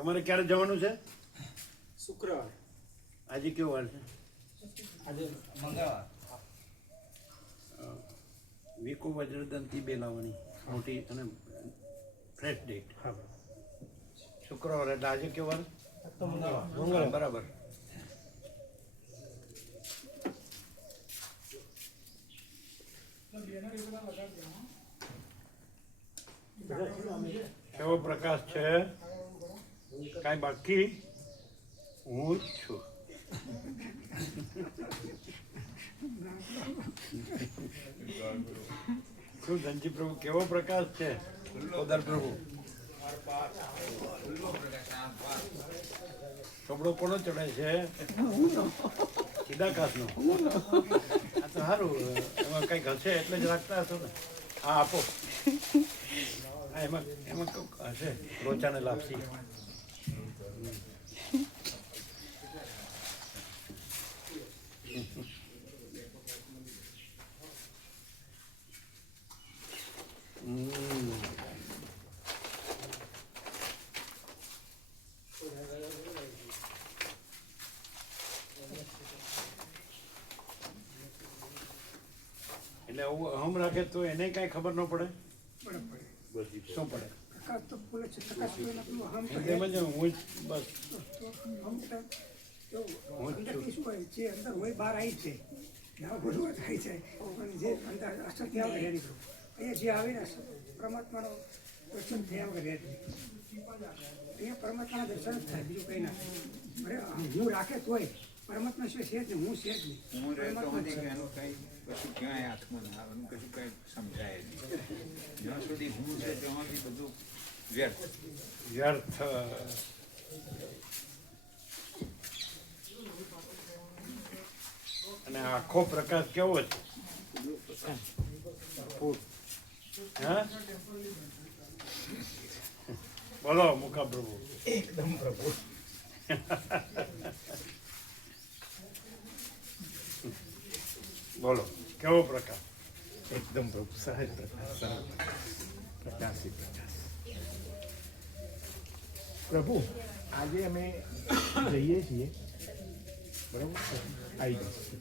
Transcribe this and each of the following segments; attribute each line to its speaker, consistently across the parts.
Speaker 1: તમારે ક્યારે જવાનું છે?
Speaker 2: શુક્રવાર.
Speaker 1: આજે કેવો વાર છે?
Speaker 2: આજે
Speaker 3: મંગળવાર.
Speaker 1: વિકો વજ્રદંતી બે લાવવાની મોટી અને ફ્રેશ ડેટ
Speaker 2: હા
Speaker 1: શુક્રવાર એટલે આજે કેવો વાર?
Speaker 2: મંગળવાર.
Speaker 1: બરાબર. કેવો પ્રકાશ છે? કાંઈ બાકી? હું જ છું. શું ધનજી પ્રભુ કેવો પ્રકાશ છે? ઓદર પ્રભુ કપડો કોનો ચડાય છે? ચિદાકાશનો આ તો સારું એમાં કંઈક હશે એટલે જ રાખતા હશો ને? હા આપો. એમાં એમાં કંઈક હશે લોચાને લાપસી. એટલે આવું અહમ રાખે તો એને કાંઈ ખબર ન પડે? શું પડે? જ
Speaker 4: આવીને પરમાત્માનો દર્શન થયા વગર અહીંયા પરમાત્માના દર્શન થાય બીજું કંઈ ના અરે હું રાખે તોય પરમાત્મા છે જ નહીં હું છે જ નહીં
Speaker 5: કશું ક્યાંય હાથમાં ના આવે કશું કંઈ સમજાય નહીં. જ્યાં સુધી હું છે ત્યાં સુધી બધું વ્યર્થ.
Speaker 1: વ્યર્થ. અને આખો પ્રકાશ કેવો છે? બોલો મુકા પ્રભુ
Speaker 2: એકદમ પ્રભુ.
Speaker 1: બોલો. કેવો પ્રકાશ
Speaker 2: એકદમ પ્રભુ સહજ પ્રકાશ સરળ પ્રકાશી પ્રકાશ પ્રભુ આજે અમે જઈએ છીએ બરાબર આવી જશે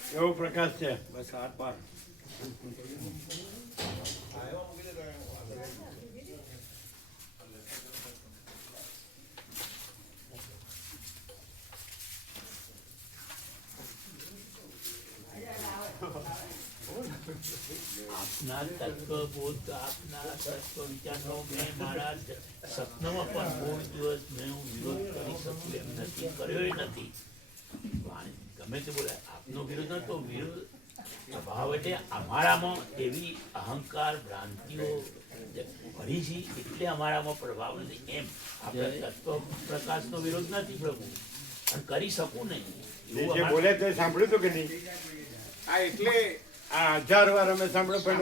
Speaker 1: કેવો પ્રકાશ છે બસ આર પાર
Speaker 6: આપના તત્વબોધ આપના તત્વ વિચારનો મેં મારા સપનામાં પણ કોઈ દિવસ મેં હું વિરોધ કરી શકું એમ નથી કર્યો નથી. ગમે તે બોલે આપનો વિરોધ નતો વિરોધ સ્વભાવ એટલે અમારામાં એવી અહંકાર ભ્રાંતિઓ ભરી છે એટલે અમારામાં પ્રભાવ નથી. એમ આપણે તત્વ પ્રકાશનો વિરોધ નથી પ્રભુ. અને કરી શકું નહીં. એવું
Speaker 1: બોલે તે સાંભળ્યું તો કે નહીં?
Speaker 5: આ એટલે
Speaker 1: આ હજાર વાર અમે સાંભળ્યું પણ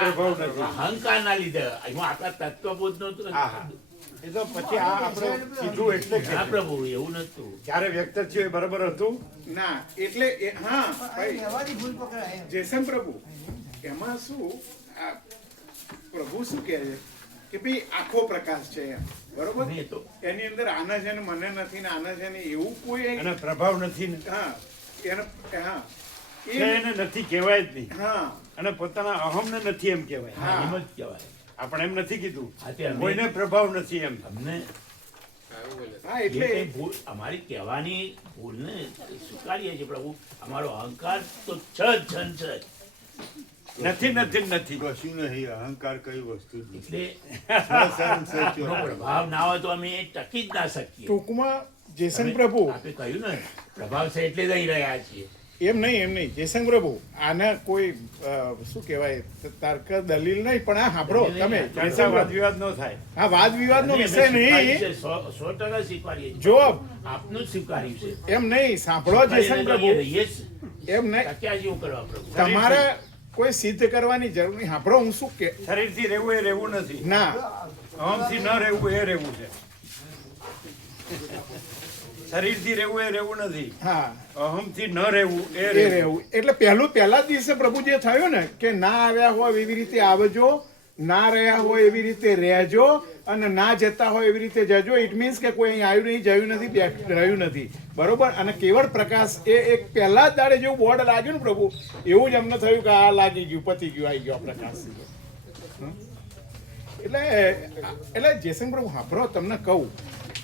Speaker 1: પ્રભાવ નથી.
Speaker 6: અહંકારના લીધે હું આપણા તત્વબોધ
Speaker 1: હા. એ તો પછી આ આપણે સીધું એટલે કે.
Speaker 6: પ્રભુ એવું નતું
Speaker 1: જ્યારે વ્યક્ત થયું એ બરાબર હતું?
Speaker 5: ના એટલે હા ભાઈ. જેસમ પ્રભુ એમાં શું આ પ્રભુ શું કહે છે? કે ભાઈ આખો પ્રકાશ છે એમ. બરોબર? એની અંદર આના છે ને મને નથી ને આના છે ને એવું કોઈ
Speaker 1: એનો પ્રભાવ નથી ને.
Speaker 5: હા એનો હા.
Speaker 1: છે એને નથી કહેવાય જ નહીં.
Speaker 5: હા.
Speaker 1: અને પોતાના અહમને નથી એમ કહેવાય.
Speaker 6: એમ જ કહેવાય.
Speaker 1: આપણે એમ નથી કીધું. કોઈને પ્રભાવ નથી એમ.
Speaker 6: અમને અમારી કહેવાની ભૂલને સ્વીકારીએ છીએ પ્રભુ. અમારો અહંકાર તો છ જ જન છે.
Speaker 1: નથી નથી નથી.
Speaker 7: કશું નહીં અહંકાર કઈ વસ્તુ
Speaker 6: એટલે પ્રભાવ ના હોય તો અમે એ ટકી જ ના શકીએ.
Speaker 2: ટૂંકમાં
Speaker 6: જેસન
Speaker 2: પ્રભુ.
Speaker 6: આપે કહ્યું ને પ્રભાવ છે એટલે જ અહીં રહ્યા છીએ.
Speaker 2: એમ નહીં એમ નહીં. જયસંગ પ્રભુ આના કોઈ શું કહેવાય તર્ક દલીલ નહીં પણ આ સાંભળો તમે. જયસંગ
Speaker 1: વાદ વિવાદ નો થાય.
Speaker 2: આ વાદ વિવાદ
Speaker 6: નો
Speaker 2: વિષય નહીં.
Speaker 6: સો ટકા સ્વીકારીએ
Speaker 2: જો
Speaker 6: આપનું સ્વીકાર્યું છે.
Speaker 2: એમ નહીં સાંભળો જયસંગ પ્રભુ. એમ નહીં.
Speaker 6: ટક્યા કરવા પ્રભુ.
Speaker 2: તમારે કોઈ સિદ્ધ કરવાની જરૂર નહીં. સાંભળો હું શું કે
Speaker 1: શરીરથી રહેવું એ રહેવું નથી.
Speaker 2: ના.
Speaker 1: અહમથી ન રહેવું એ રહેવું છે. શરીરથી રહેવું એ રહેવું નથી.
Speaker 2: હા.
Speaker 1: અહમથી ન રહેવું એ રહેવું.
Speaker 2: એટલે પહેલું પહેલા દિવસે પ્રભુ જે થયું ને કે ના આવ્યા હોય એવી રીતે આવજો ના રહ્યા હોય એવી રીતે રહેજો અને ના જતા હોય એવી રીતે જજો. ઇટ મીન્સ કે કોઈ અહીં આવ્યું નહીં જયું નથી રહ્યું નથી. બરોબર? અને કેવળ પ્રકાશ એ એક પહેલા જ દાડે જેવું બોર્ડ લાગ્યું ને પ્રભુ એવું જ અમને થયું કે આ લાગી ગયું પતી ગયું આવી ગયો આ પ્રકાશ. એટલે એટલે જયસિંહ પ્રભુ હાંભળો તમને કહું.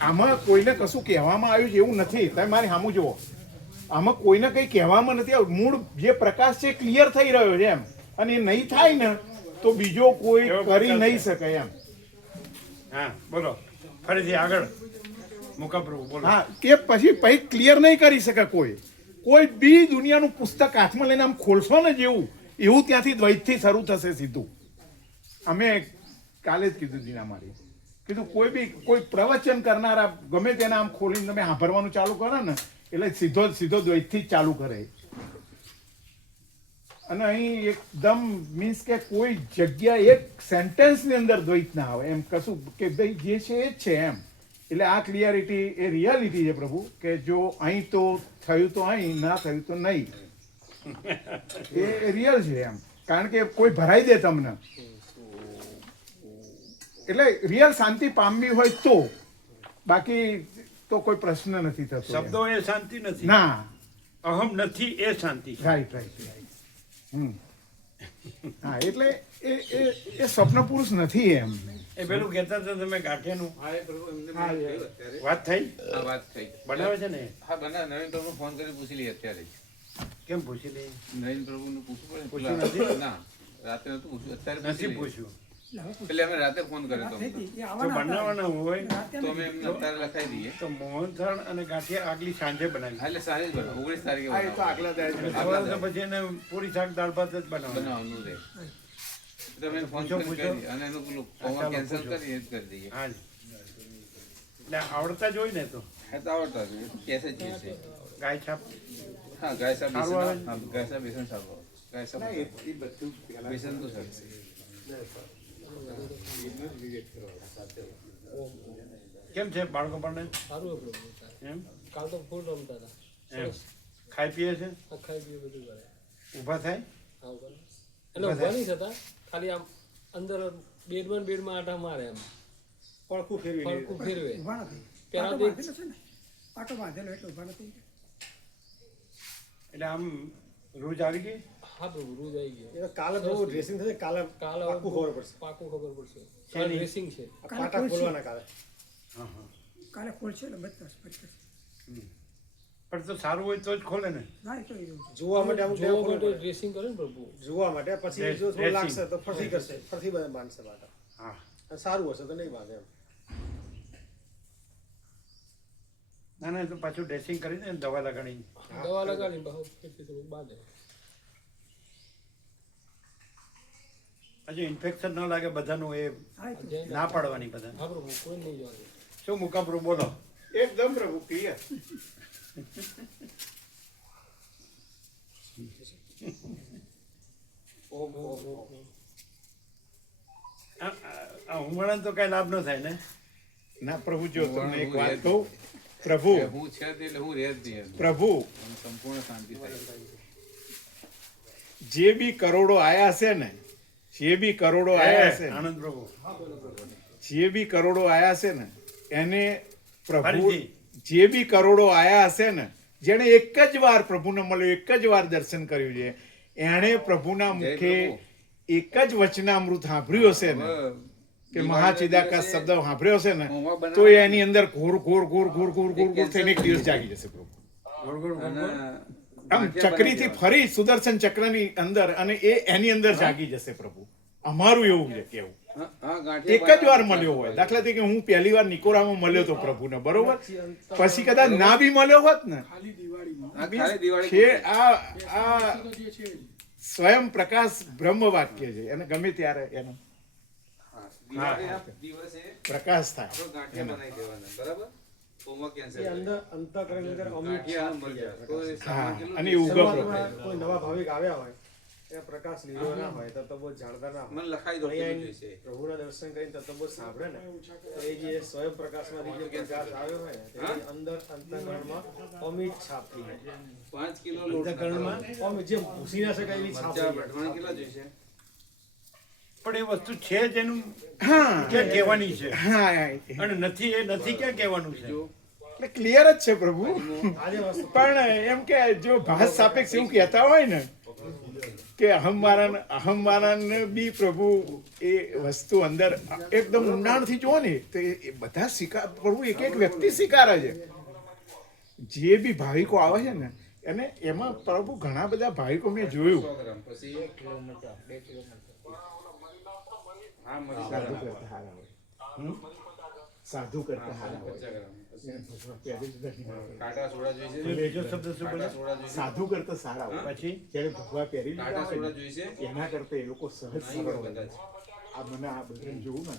Speaker 2: આમાં કોઈને કશું કહેવામાં આવ્યું છે એવું નથી. તમે મારી સામું જુઓ. આમાં કોઈને કંઈ કહેવામાં નથી આવ્યું. મૂળ જે પ્રકાશ છે ક્લિયર થઈ રહ્યો છે એમ. અને એ નહીં થાય ને તો બીજો કોઈ કરી નહીં શકે એમ.
Speaker 1: હા બોલો. ફરીથી આગળ. મુકા બોલો.
Speaker 2: હા કે પછી પછી ક્લિયર નહીં કરી શકે કોઈ. કોઈ બી દુનિયાનું પુસ્તક હાથમાં લઈને આમ ખોલશો ને જેવું એવું ત્યાંથી દ્વૈતથી શરૂ થશે સીધું. અમે કાલે જ કીધું દીના મારી કીધું કોઈ બી, કોઈ પ્રવચન કરનારા ગમે તેના આમ ખોલીને તમે સાંભળવાનું ચાલુ કરો ને, એટલે સીધો સીધો દ્વૈતથી જ ચાલુ કરે. અને અહીં એકદમ મીન્સ કે કોઈ જગ્યા એક સેન્ટેન્સની અંદર દ્વૈત ના આવે. એમ કશું કે ભાઈ જે છે એ જ છે એમ. એટલે આ ક્લિયરિટી એ રિયાલિટી છે પ્રભુ, કે જો અહીં તો થયું તો અહીં, ના થયું તો નહીં. એ રિયલ છે એમ. કારણ કે કોઈ ભરાઈ દે તમને. એટલે રિયલ શાંતિ પામવી હોય તો બાકી તો કોઈ પ્રશ્ન નથી થતો
Speaker 1: શબ્દો એ શાંતિ નથી.
Speaker 2: ના.
Speaker 1: અહમ નથી એ શાંતિ છે.
Speaker 2: Right right right hmm. હા એટલે એ એ એ સ્વપ્ન પુરુષ નથી એમ.
Speaker 1: એ પેલું કહેતા હતા તમે ગાંઠિયાનું?
Speaker 3: હા એ પ્રભુ એમને અત્યારે.
Speaker 1: વાત થઈ?
Speaker 3: આ વાત થઈ.
Speaker 1: બનાવે છે ને?
Speaker 3: હા બના નવીન પ્રભુ ફોન કરી પૂછી લઈએ અત્યારે. જ.
Speaker 1: કેમ પૂછી લઈએ?
Speaker 3: નવીન પ્રભુને પૂછવું પડે
Speaker 1: પૂછ્યું નથી?
Speaker 3: ના રાતે નતું પૂછ્યું. અત્યારે
Speaker 1: નથી પૂછ્યું.
Speaker 3: એટલે અમે રાતે ફોન કર્યો તો.
Speaker 1: બનાવવાના હોય
Speaker 3: તો અમે એમને અત્યારે લખાઈ દઈએ.
Speaker 1: તો મોહનથાળ અને ગાંઠિયા આગલી સાંજે બનાવી
Speaker 3: એટલે સારી જ બનાવો. ઓગણીસ તારીખે
Speaker 2: હા તો આગલા દાડે
Speaker 1: પછી એને પૂરી શાક દાળ ભાત જ બનાવવાના.
Speaker 3: બનાવવાનું રહે. તમે ફોન કરી અને એનું પેલું
Speaker 1: હા,
Speaker 3: કેન્સલ કરી એ જ કરી દઈએ.
Speaker 1: હા એટલે આવડતા જ હોય ને તો.
Speaker 3: હા તો આવડતા જ હોય. કેસે જ છે.
Speaker 1: ગાય છાપ.
Speaker 3: હા ગાય સાહેબ બેસન ગાય સાહેબ બેસન સારું ગાય સાહેબ બેસન. તો સારું.
Speaker 1: કેમ છે બાળકો પણ?
Speaker 8: સારું
Speaker 1: એમ?
Speaker 8: કાલ તો ફૂલ રમતા હતા.
Speaker 1: એમ. ખાઈ પીએ છે?
Speaker 8: ખાઈ પીએ બધું કરે
Speaker 1: ઊભા થાય?
Speaker 8: એટલે ઊભા નહીં થતા ખાલી આમ અંદર બેડમાં બેડમાં આટા મારે એમ.
Speaker 9: પડખું ફેરવી
Speaker 8: પડખું ફેરવે.
Speaker 4: ઊભા નથી.
Speaker 8: તો
Speaker 4: બાંધેલો છે ને? પાટો બાંધેલો એટલે ઊભા નથી.
Speaker 1: એટલે આમ રોજ આવી ગઈ?
Speaker 8: હા બહુ રોજ આવી ગયો.
Speaker 9: કાલે બહુ ડ્રેસિંગ થશે કાલે
Speaker 8: કાલે
Speaker 9: પાકું ખબર પડશે.
Speaker 8: પાકું ખબર પડશે. કાલે ડ્રેસિંગ છે.
Speaker 9: પાટા ખોલવાના કાલે.
Speaker 1: હા હા.
Speaker 4: કાલે ખોલશે ને બચશે બચશે
Speaker 1: પણ તો સારું હોય તો જ ખોલે ને.
Speaker 9: જોવા માટે આમ
Speaker 8: જોવા માટે ડ્રેસિંગ કરે ને પ્રભુ.
Speaker 9: જોવા માટે પછી જો થોડું લાગશે તો ફરતી કરશે ફરતી બધા બાંધશે પાટા.
Speaker 1: હા.
Speaker 9: સારું હશે તો નહીં બાંધે એમ.
Speaker 1: ના ના તો પાછું ડ્રેસિંગ કરીને દવા લગાડી
Speaker 8: દવા લગાડી બહુ બાંધે.
Speaker 1: હજી ઇન્ફેક્શન ન લાગે બધાનું એ ના પાડવાની બધા
Speaker 8: મુકા પ્રભુ
Speaker 1: શું બોલો.
Speaker 2: એકદમ પ્રભુ ક્લિયર
Speaker 1: હુંગણા તો કઈ લાભ ન થાય ને?
Speaker 2: ના પ્રભુ જો તમને એક વાત કહું. પ્રભુ.
Speaker 3: હું છે એટલે હું રહે જ નહીં
Speaker 2: પ્રભુ.
Speaker 3: સંપૂર્ણ શાંતિ થાય.
Speaker 2: જે બી કરોડો આયા હશે ને જે બી કરોડો આયા છે
Speaker 1: આનંદ પ્રભુ.
Speaker 2: જે બી કરોડો આયા છે ને એને પ્રભુ જે બી કરોડો આયા હશે ને જેણે એક જ વાર પ્રભુને મળ્યો એક જ વાર દર્શન કર્યું છે એણે પ્રભુના મુખે એક જ વચનામૃત સાંભળ્યું હશે ને કે મહાચિદાકાશ શબ્દ સાંભળ્યો હશે ને તો એની અંદર ઘોર ઘોર ઘોર ઘોર ઘોર ઘોર ઘોર થઈને એક દિવસ જાગી જશે પ્રભુ. આમ ચક્રીથી ફરી સુદર્શન ચક્રની અંદર અને એ એની અંદર જાગી જશે પ્રભુ. અમારું એવું છે કેવું એક જ વાર મળ્યો હોય. દાખલા તરીકે હું પહેલી વાર નિકોરામાં મળ્યો તો પ્રભુને બરોબર? પછી કદાચ ના બી મળ્યો હોત ને. છે આ આ સ્વયં પ્રકાશ બ્રહ્મ વાક્ય છે. એને ગમે ત્યારે એનો.
Speaker 3: હા, દિવાળીના દિવસે
Speaker 2: પ્રકાશ થાય.
Speaker 3: બરાબર? હોમવર્ક cancel
Speaker 9: એ અંદર અંતઃકરણ અંદર અમુક શાંત થઈ જાય.
Speaker 3: જાય. તો એ
Speaker 2: હા
Speaker 3: સામાન કેટલું
Speaker 2: અને એ ઉગો
Speaker 9: કોઈ નવા ભાવિક આવ્યા હોય એ પ્રકાશ લીધો ના હોય તો તો બહુ જાણતા ના
Speaker 3: મને લખાઈ દો જોઈશે.
Speaker 9: પ્રભુના દર્શન કરીને તો તો બહુ સાંભળે ને. તો એ જે સ્વયં પ્રકાશમાંથી જે પ્રકાશ આવ્યો હોય ને અંદર અંતઃકરણમાં અમિત છાપ થઈ જાય
Speaker 3: પાંચ કિલો
Speaker 1: અંતઃકરણમાં?
Speaker 9: અમિત જે ભૂસી ના શકાય એવી છાપ
Speaker 3: મરચાં
Speaker 9: થઈ જાય.
Speaker 3: ભટવાણ કેટલા જોઈશે?
Speaker 1: પણ એ વસ્તુ છે જ એનું
Speaker 2: હા.
Speaker 1: ક્યાં કહેવાની છે. અને નથી એ નથી ક્યાં કહેવાનું છે.
Speaker 2: એટલે ક્લિયર જ છે પ્રભુ. પણ એમ કે જો ભાષ સાપેક્ષ એવું કહેતા હોય ને કે અહમ મારાન અહમ બી પ્રભુ એ વસ્તુ અંદર એકદમ ઊંડાણથી જુઓ ને તો એ બધા સ્વીકાર પ્રભુ એક એક વ્યક્તિ સ્વીકારે છે. જે બી ભાવિકો આવે છે ને અને એમાં પ્રભુ ઘણા બધા ભાવિકો મેં જોયું.
Speaker 3: મરી
Speaker 2: સાધુ કરતા સાધુ કરતા
Speaker 3: કાંટા સોડા જોઈશે
Speaker 1: શબ્દ શું બોલે
Speaker 2: સાધુ કરતા સારા
Speaker 1: પછી
Speaker 2: જ્યારે ભગવા પહેરી લીધા
Speaker 3: સોડા જોઈશે
Speaker 2: એના કરતા એ લોકો સહજ સરળ આ મને આ બધું જોવું ને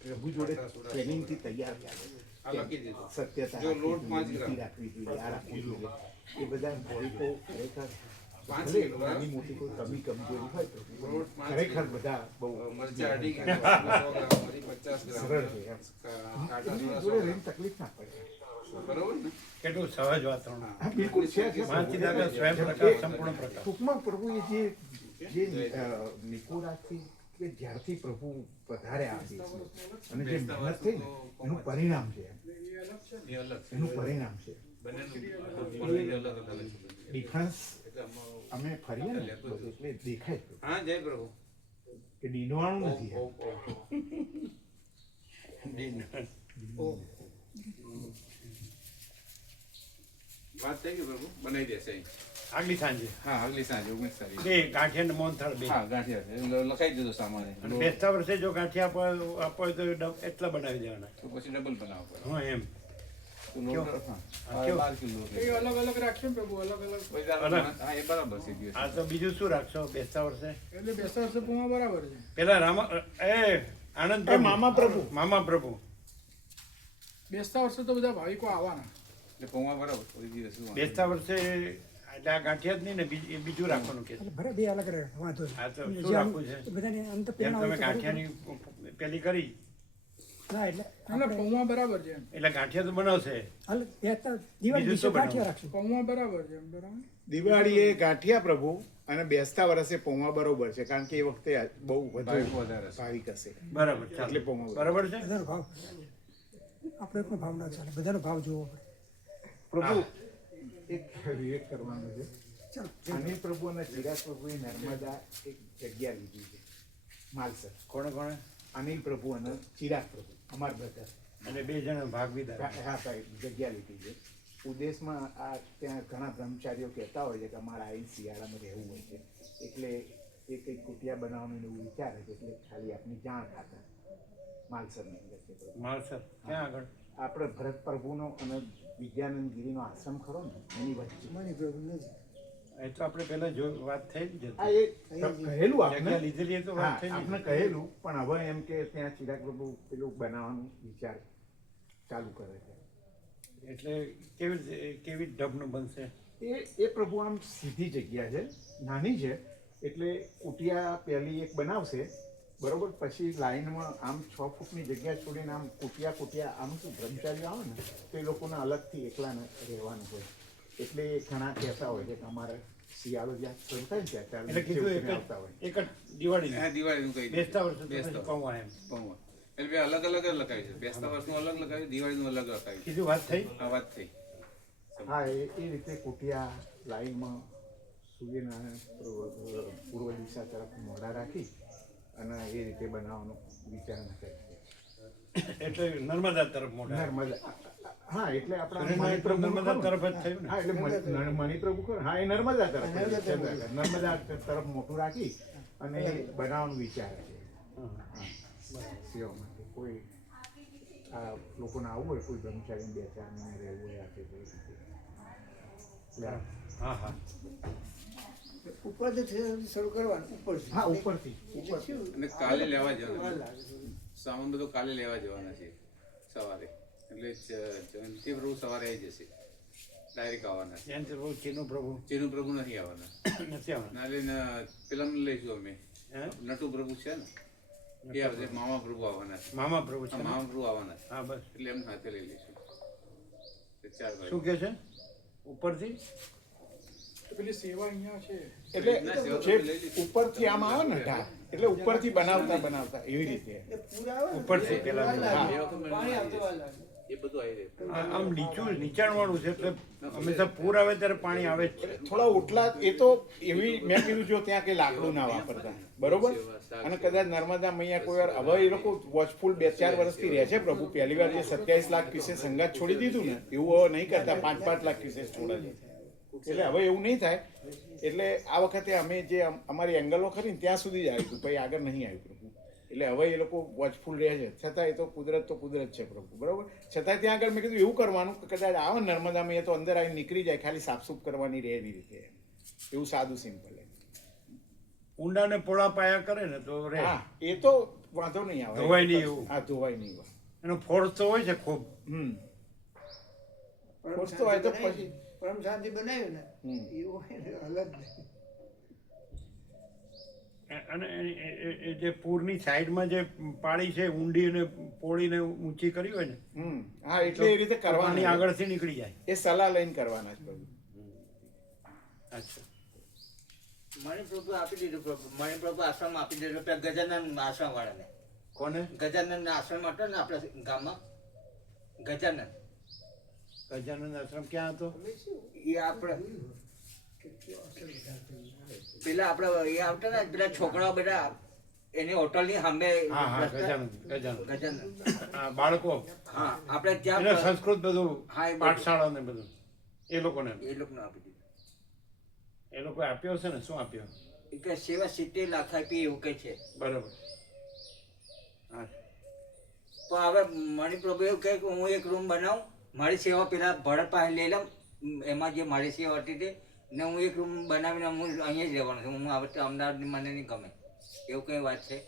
Speaker 2: પ્રભુ જોડે ટ્રેનિંગ તૈયાર થયા સત્યતા રાખવી જોઈએ, આ રાખવું જોઈએ. એ બધા ભોળીકો ખરેખર નાની મોટી કોઈ કમી કમજોરી હોય તો ખરેખર બધા બહુ
Speaker 3: મરચાં અઢી કિલો સો ગ્રામ મરી પચાસ ગ્રામ.
Speaker 2: સરળ છે એમ.
Speaker 3: કા- કાંટા
Speaker 2: એમની જોડે રહીને તકલીફ ના પડે.
Speaker 1: કેટલું સહજ વાતાવરણ
Speaker 2: બિલકુલ છે છે.
Speaker 1: વાંચી દાદા સ્વયં પ્રકાશ સંપૂર્ણ પ્રકાશ.
Speaker 2: ટૂંકમાં પ્રભુએ જે જે નિકોરાથી કે જ્યારથી પ્રભુ પધાર્યા આ દેશમાં અને જે મહેનત થઈ ને એનું પરિણામ છે એમ.
Speaker 3: એ અલગ છે
Speaker 2: એનું પરિણામ છે.
Speaker 3: બંનેનું. અલગ અલગ છે.
Speaker 2: ડિફરન્સ અમે ફરીએ ને એટલે દેખાય
Speaker 3: હા જય પ્રભુ.
Speaker 2: કે નીંદવાનું નથી.
Speaker 3: વાત થઈ ગઈ પ્રભુ? બનાવી દેશે
Speaker 1: આગલી સાંજે.
Speaker 3: હા આગલી સાંજે ઓગણીસ તારીખ.
Speaker 1: બે ગાંઠિયા ને મોહનથાળ બે.
Speaker 3: હા ગાંઠિયા લખાઈ દીધું સામાન.
Speaker 1: બેસતા વર્ષે જો ગાંઠિયા આપો આપો હોય તો એટલા બનાવી દેવાના.
Speaker 3: તો પછી ડબલ બનાવવા પડે.
Speaker 1: હા એમ.
Speaker 4: અલગ અલગ રાખ્યો પ્રભુ અલગ અલગ
Speaker 3: પછી તારા
Speaker 1: અલગ.
Speaker 3: હા એ બરાબર છે
Speaker 1: આ તો બીજું શું રાખશો બેસતા વર્ષે
Speaker 4: એટલે બેસતા વર્ષે પૂમાં બરાબર છે
Speaker 1: પેલા રામ એ આનંદ
Speaker 2: મામા પ્રભુ
Speaker 1: મામા પ્રભુ
Speaker 4: બેસતા વર્ષે તો બધા ભાવિકો આવવાના
Speaker 3: એટલે પૌવા બરાબર કોઈ દિવસ
Speaker 1: બેસતા વર્ષે એટલે આ ગાંઠિયા જ નહીં ને બીજું બીજું રાખવાનું કે
Speaker 4: એટલે ભલે બે અલગ રહે વાંધો
Speaker 1: આ તો શું રાખવું છે
Speaker 4: બધાને આમ તો
Speaker 1: તમે ગાંઠિયાની પેલી કરી
Speaker 4: ના એટલે
Speaker 10: એટલે પૌવા બરાબર છે
Speaker 1: એટલે ગાંઠિયા તો બનાવશે.
Speaker 4: હાલ દિવાળી
Speaker 1: બીજું શું
Speaker 4: ગાંઠિયા રાખશું.
Speaker 10: પૌવા બરાબર છે બરાબર?
Speaker 2: દિવાળી એ ગાંઠિયા પ્રભુ અને બેસતા વર્ષે પૌવા બરોબર છે કારણ કે એ વખતે બહુ
Speaker 3: ભાવિકો
Speaker 2: વધુ
Speaker 3: વધારે છે.
Speaker 2: ભાવિક હશે.
Speaker 1: બરાબર ચાલો.
Speaker 2: એટલે પૌવા બરાબર.
Speaker 1: બરાબર છે?
Speaker 4: બધાનો ભાવ. આપણે પણ ભાવ ના ચાલે. બધાનો ભાવ જોવો. પડે
Speaker 2: પ્રભુ એક વિવેક કરવાનો છે.
Speaker 4: ચાલો
Speaker 2: અનિલ પ્રભુ અને ચિરાગ પ્રભુએ નર્મદા એક જગ્યા લીધી છે. માલસર.
Speaker 1: કોણે કોણે?
Speaker 2: અનિલ પ્રભુ અને ચિરાગ પ્રભુ. અમાર બ્રધર.
Speaker 1: અને બે જણા ભાગ લીધા
Speaker 2: હા ભાઈ જગ્યા લીધી છે. ઉદેશમાં આ ત્યાં ઘણા બ્રહ્મચારીઓ કહેતા હોય છે કે અમારે આવી શિયાળામાં રહેવું હોય છે. એટલે એ કંઈક કુટિયા બનાવવાનું એવું વિચારે છે એટલે ખાલી આપની જાણ ખાતા માલસરની અંદર છે.
Speaker 1: માળસર ક્યાં આગળ?
Speaker 2: આપણે ભરત પ્રભુનો અને વિદ્યાનંદ ગીરીનો આશ્રમ ખરો ને એની વચ્ચે.
Speaker 4: મની પ્રભુ નથી
Speaker 1: એ તો આપણે પહેલા જો વાત થઈ જ
Speaker 2: આ
Speaker 1: હતી.
Speaker 2: એ કહેલું આપણે
Speaker 1: લીધેલી તો વાત થઈ
Speaker 2: આપણે કહેલું પણ હવે એમ કે ત્યાં ચિરાગ પ્રભુ પેલું બનાવવાનું વિચાર ચાલુ કરે છે.
Speaker 1: એટલે કેવી કેવી ઢબનું બનશે?
Speaker 2: એ એ પ્રભુ આમ સીધી જગ્યા છે નાની છે એટલે કુટિયા પહેલી એક બનાવશે બરોબર પછી લાઈનમાં આમ છ ફૂટની જગ્યા છોડીને આમ કુટિયા કુટિયા આમ શું બ્રહ્મચારીઓ આવે ને તો એ લોકોને અલગથી એકલાને રહેવાનું હોય. એટલે એ ઘણા કહેતા હોય છે કે અમારે શિયાળો જ્યાં શરૂ થાય ને ત્યાં ત્યારે
Speaker 1: એટલે કીધું એક
Speaker 2: આવતા હોય.
Speaker 1: એક જ દિવાળી
Speaker 3: હા દિવાળીનું કહી.
Speaker 1: બેસતા વર્ષ
Speaker 3: બેસતા
Speaker 1: પૌવા એમ.
Speaker 3: પૌવા. એટલે બે અલગ અલગ જ લખાય છે. બેસતા વર્ષનું અલગ લખાયું દિવાળીનું અલગ લખાયું.
Speaker 1: કીધું વાત થઈ?
Speaker 3: આ વાત થઈ.
Speaker 2: હા એ એ રીતે કુટિયા લાઈનમાં સૂર્યનારાયણ પૂર્વ પૂર્વ દિશા તરફ મોઢા રાખી અને એ રીતે બનાવવાનો વિચાર કરી. છે
Speaker 1: એટલે નર્મદા તરફ મોઢા.
Speaker 2: નર્મદા. હા એટલે આપણા
Speaker 1: સૂર્યનારાયણ તો
Speaker 2: મણિપ્રભુ
Speaker 1: નર્મદા તરફ જ થયું
Speaker 2: હા એટલે મણિપ્રભુ ખરું. હા એ નર્મદા તરફ નર્મદા તરફ મોટું રાખી અને બનાવવાનું વિચારે છે.
Speaker 1: હા.
Speaker 2: હા, સેવા માટે કોઈ આ લોકોને આવવું હોય કોઈ બ્રહ્મચારી બે ચાર રહેવું હોય આ કોઈ રીતે
Speaker 1: હા હા.
Speaker 4: ઉપરથી શરૂ કરવાનું ઉપરથી.
Speaker 2: હા ઉપરથી.
Speaker 4: ઉપર
Speaker 3: અને કાલે લેવા જવાના. સામાન બધો કાલે લેવા જવાના છે સવારે. એટલે જયંતિ પ્રભુ સવારે આવી જશે. ડાયરેક્ટ આવવાના
Speaker 1: જયંતિ પ્રભુ ચીનુ પ્રભુ.
Speaker 3: ચીનુ પ્રભુ નથી આવવાના.
Speaker 1: નથી આવવાના.
Speaker 3: ના લઈને પેલા લઈશું અમે. નટુ પ્રભુ છે ને? એ આવશે મામા પ્રભુ આવવાના છે.
Speaker 1: મામા પ્રભુ છે
Speaker 3: મામા પ્રભુ આવવાના છે.
Speaker 1: હા બસ.
Speaker 3: એટલે એમ સાથે લઈ લઈશું. તે ચાર ભાઈ.
Speaker 1: શું કે છે? ઉપરથી?
Speaker 10: પેલી સેવા અહીંયા છે.
Speaker 2: એટલે જે ઉપરથી આમ આવે ને ઢાળ. એટલે ઉપરથી બનાવતા બનાવતા એવી રીતે.
Speaker 1: ઉપરથી પેલા.
Speaker 3: એ એ બધું આવી રહ્યું.
Speaker 1: આમ નીચું નીચાણ વાળું છે એટલે હંમેશા પૂર આવે ત્યારે પાણી આવે છે.
Speaker 2: થોડા ઓટલા એ તો એવી મેં કીધું જો ત્યાં કે લાકડું ના વાપરતા. બરોબર? અને કદાચ નર્મદા મૈયા કોઈ વાર હવે એ લોકો વોચફુલ બે ચાર વર્ષથી રહે છે પ્રભુ. પહેલી વાર જે સત્યાવીસ લાખ પીસે સંગાત છોડી દીધું ને એવું હવે નહીં કરતા પાંચ પાંચ લાખ પીસે છોડે છે. એટલે હવે એવું નહીં થાય. એટલે આ વખતે અમે જે અમ- અમારી એંગલો ખરી ને ત્યાં સુધી જ આવ્યું હતું પછી આગળ નહીં આવ્યું પ્રભુ. એટલે હવે એ લોકો વોચફુલ રહે છે. છતાં એ તો કુદરત તો કુદરત છે પ્રભુ. બરાબર? છતાં ત્યાં આગળ મેં કીધું એવું કરવાનું કે કદાચ આવે નર્મદા નર્મદામાં એ તો અંદર આવીને નીકળી જાય ખાલી સાફસૂફ કરવાની રહે એવી રીતે એવું સાદું સિમ્પલ
Speaker 1: ઊંડા ને પોળા પાયા કરે ને તો રે
Speaker 2: હા એ તો વાંધો નહીં આવે.
Speaker 1: ધોવાય નહીં એવું.
Speaker 2: હા ધોવાય નહીં
Speaker 1: એનો ફોર્સ તો હોય છે ખૂબ.
Speaker 2: હમ.
Speaker 4: ફોર્સ
Speaker 2: તો હોય તો પછી
Speaker 4: પરમ શાંતિ બનાવ્યું ને એવું હોય ને અલગ
Speaker 1: અને એ- જે પૂરની સાઈડમાં જે પાળી છે ઊંડી અને પોળીને ઊંચી કરી હોય ને
Speaker 2: હમ. હા એટલે એ રીતે કરવાની
Speaker 1: આગળથી નીકળી જાય.
Speaker 2: એ સલાહ લઈને કરવાના છે પ્રભુ
Speaker 1: અચ્છા.
Speaker 11: મણિપ્રભુ આપી દીધું પ્રભુ. મણિપ્રભુ આશ્રમ આપી દીધું. પેલા ગજાનન આશ્રમ વાળાને
Speaker 1: કોને?
Speaker 11: ગજાનન આશ્રમ હતો ને આપણા ગામમાં? ગજાનંદ
Speaker 1: ગજાનંદ આશ્રમ ક્યાં હતો
Speaker 11: એ આપણે પેલા આપણે એ આવતા ને પેલા છોકરાઓ બધા એની હોટલની સામે
Speaker 1: હા હા
Speaker 11: રસ્તા-
Speaker 1: ગજાનંદ ગજાનંદ.
Speaker 11: ગજાનંદ.
Speaker 1: હા બાળકો.
Speaker 11: હા આપણે ત્યાં
Speaker 1: સંસ્કૃત બધું
Speaker 11: હા,
Speaker 1: પાઠશાળા ને બધું. એ લોકોને
Speaker 11: એ લોકોને આપી દીધું.
Speaker 1: એ લોકો આપ્યો છે ને? શું આપ્યો?
Speaker 11: એ કે સેવા સિત્તેર લાખ આપી એવું કે છે.
Speaker 1: બરાબર. હા.
Speaker 11: તો હવે મણિપ્રભુ એવું કહે કે હું એક રૂમ બનાવું મારી સેવા પેલા ભરત પાસે લઈ એમાં જે મારી સેવા હતી તે ને હું એક રૂમ બનાવીને હું અહીંયા જ રહેવાનું છું. હું હવે અમદાવાદ મને નહીં ગમે. એવું કઈ વાત છે?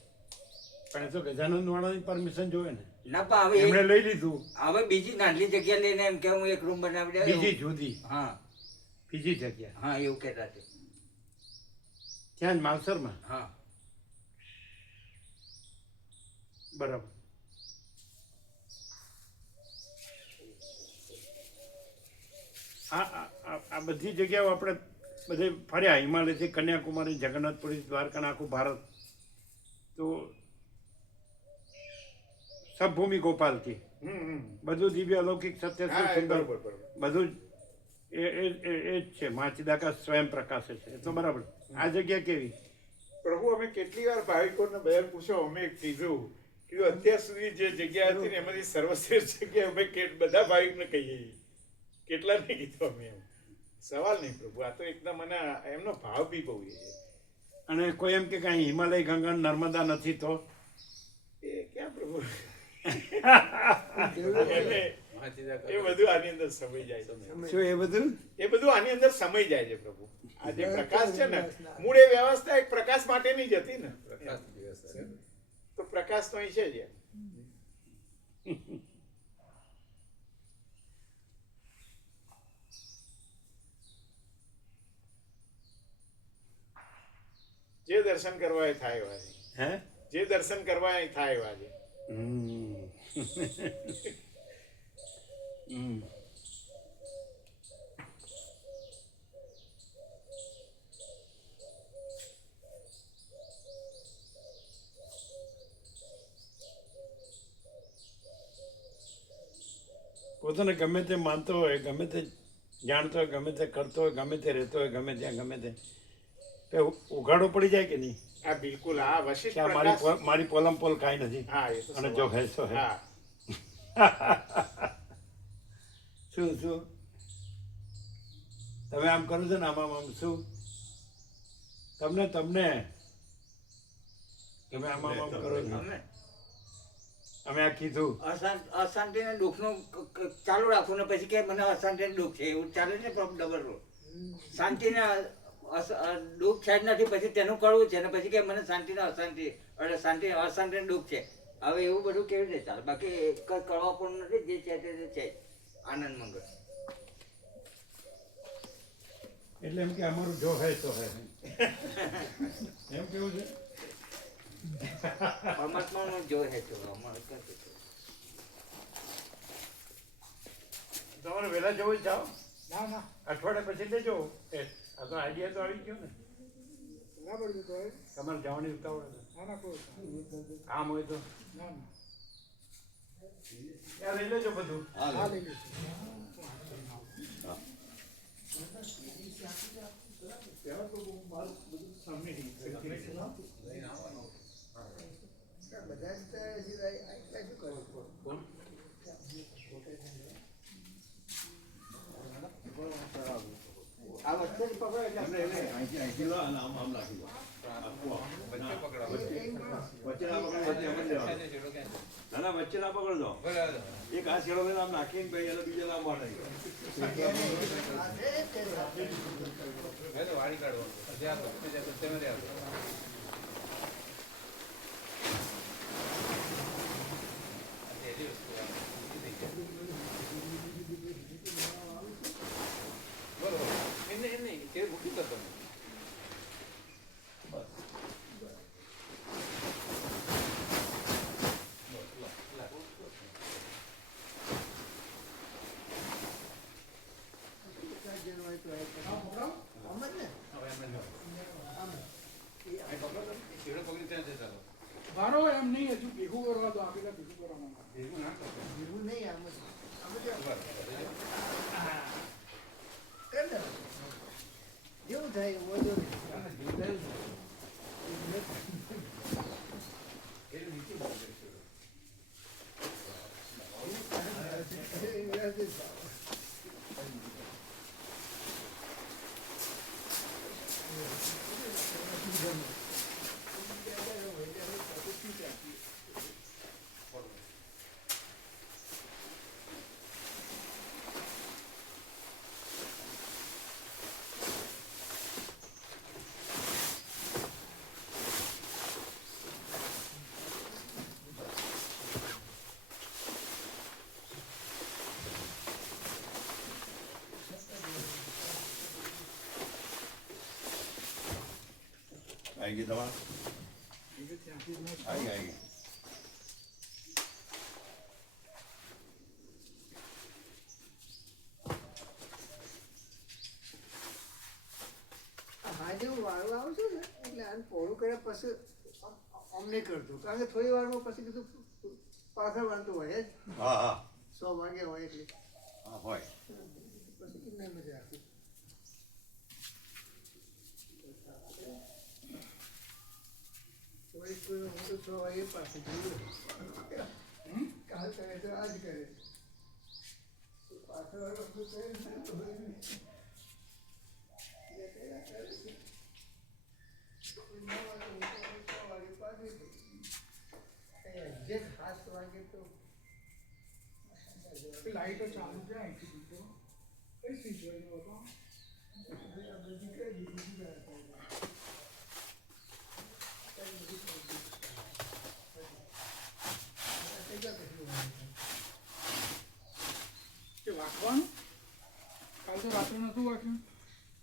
Speaker 1: પણ તો ગજાનંદ વાળાની પરમિશન જોઈએ ને.
Speaker 11: ના પણ હવે
Speaker 1: એમણે લઈ લીધું.
Speaker 11: હવે બીજી નાની જગ્યા લઈને એમ કે હું એક રૂમ બનાવી દઉં.
Speaker 1: બીજી જુદી.
Speaker 11: હા.
Speaker 1: બીજી જગ્યા.
Speaker 11: હા એવું કહેતા છે
Speaker 1: ત્યાં માવસરમાં?
Speaker 11: હા.
Speaker 1: બરાબર. આ આ- બધી જગ્યાઓ આપણે બધે ફર્યા. હિમાલયથી કન્યાકુમારી જગન્નાથપુરી દ્વારકા આખું ભારત. તો સબભૂમિ ગોપાલથી. બધું દિવ્ય અલૌકિક સત્ય સુંદર. બધું જ એ એ એ- જ છે. માચીદાકા સ્વયં પ્રકાશે છે. એ તો બરાબર. આ જગ્યા કેવી?
Speaker 2: પ્રભુ અમે કેટલી વાર ભાવિકોને બયાન પૂછો અમે કીધું કે અત્યાર સુધી જે જગ્યા હતી ને એમાંથી સર્વશ્રેષ્ઠ જગ્યા અમે બધા ભાવિકને કહીએ. કેટલા નહીં કીધો અમે એમ. સવાલ નહીં પ્રભુ આ તો એકદમ મને એમનો ભાવ બી બહુ એ છે.
Speaker 1: અને કોઈ એમ કે કાંઈ હિમાલય ગંગણ નર્મદા નથી તો?
Speaker 2: એ ક્યાં પ્રભુ? એ બધું આની અંદર સમય જાય છે.
Speaker 1: શું એ બધું?
Speaker 2: એ બધું આની અંદર સમય જાય છે પ્રભુ. આ જે પ્રકાશ છે ને મૂળ એ વ્યવસ્થા એક પ્રકાશ માટેની જ હતી ને. તો પ્રકાશ તો અહીં છે જ. દર્શન કરવા એ થાય એવા છે.
Speaker 1: હે
Speaker 2: જે દર્શન કરવા એ થાય એવા છે.
Speaker 1: પોતાને ગમે તે માનતો હોય ગમે તે જાણતો હોય ગમે તે કરતો હોય ગમે તે રહેતો હોય ગમે ત્યાં ગમે તે તે ઉઘાડો પડી જાય કે નહીં?
Speaker 2: આ બિલકુલ આ વશિષ્ઠ
Speaker 1: મારી મારી પોલમ પોલ કાંઈ નથી.
Speaker 2: હા એ તો
Speaker 1: અને. જો હૈસો હે.
Speaker 2: હા.
Speaker 1: શું શું? તમે આમ કરો છો ને આમાં આમ શું? તમને તમને. તમે આમાં આમ કરો છો.
Speaker 11: અમે
Speaker 1: અમે આ કીધું.
Speaker 11: અશાંત અશાંતિ ને દુઃખનું ક- ક- ચાલુ રાખવું ને પછી કે મને અશાંતિ ને દુઃખ છે. એવું ચાલે ને ડબલ રોલ શાંતિ ને દુઃખ છે જ નથી પછી તેનું કળવું છે ને પછી કે મને શાંતિ ને અશાંતિ એટલે શાંતિ અશાંતિ દુઃખ છે. હવે એવું બધું કેવી રીતે ચાલે? બાકી એક જ કરવા પણ નથી જે છે તે છે આનંદ મંગળ.
Speaker 1: એટલે એમ કે અમારું જો હે તો હે. એમ કેવું છે?
Speaker 11: પરમાત્માનો જો હે તો અમારું?
Speaker 1: તમારે વહેલા જવું જ જાઓ.
Speaker 10: ના ના.
Speaker 1: અઠવાડિયા પછી લેજો. એ આ તો આઈડિયા તો આવી ગયો ને.
Speaker 10: બરાબર છે તો.
Speaker 1: તમારે જવાની ઉતાવળ છે.
Speaker 10: ના ના કોઈ વાંધો
Speaker 1: કામ હોય તો.
Speaker 10: ના ના.
Speaker 1: લઈ લેજો બધું.
Speaker 10: હા લઈ લઈશું
Speaker 11: આ વચ્ચે
Speaker 12: ના પકડજો એક આ લઈને આમ નાખીને ભાઈ એટલે બીજા લાંબા
Speaker 3: વાળી કાઢવાનું જ્યાં તો તમે જ્યાં તો તેમાં જ આવજો. આ સહેલી વસ્તુ આ. ઈઝી થઈ જાય. બરોબર એમને એમને તે મૂકી દો તમે શેડો પકડી ત્યાં જતા રહો.
Speaker 10: મારો એમ નહીં હજુ ભેગું કરવા દો આપેલા ભેગું કરવાનું
Speaker 3: ભેગું ના કરો.
Speaker 4: જેવું થાય એવું થાય એવું
Speaker 12: થાય. ગઈ તમારે આવી ગઈ આવી ગઈ
Speaker 4: આજે હું વાળું આવું છું ને એટલે આને પહોળું કર્યા પછી અમને કરતું કારણ કે થોડી વારમાં પછી કીધું પાછળ વાંધો હોય જ
Speaker 12: હા હા
Speaker 4: સો વાગે હોય એટલે
Speaker 12: હા હોય
Speaker 4: પછી કેટલી મજા આવતી થોડીક કોઈ હું તો છ વાગે પાછી જોયું કાલ કરે તો આજ કરે પાછળ કરે. જે ખાસ કરે વાગે તો
Speaker 10: લાઈટો ચાલુ અહીંથી કઈ એનો હતો
Speaker 4: બધી કઈ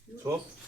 Speaker 4: દીધી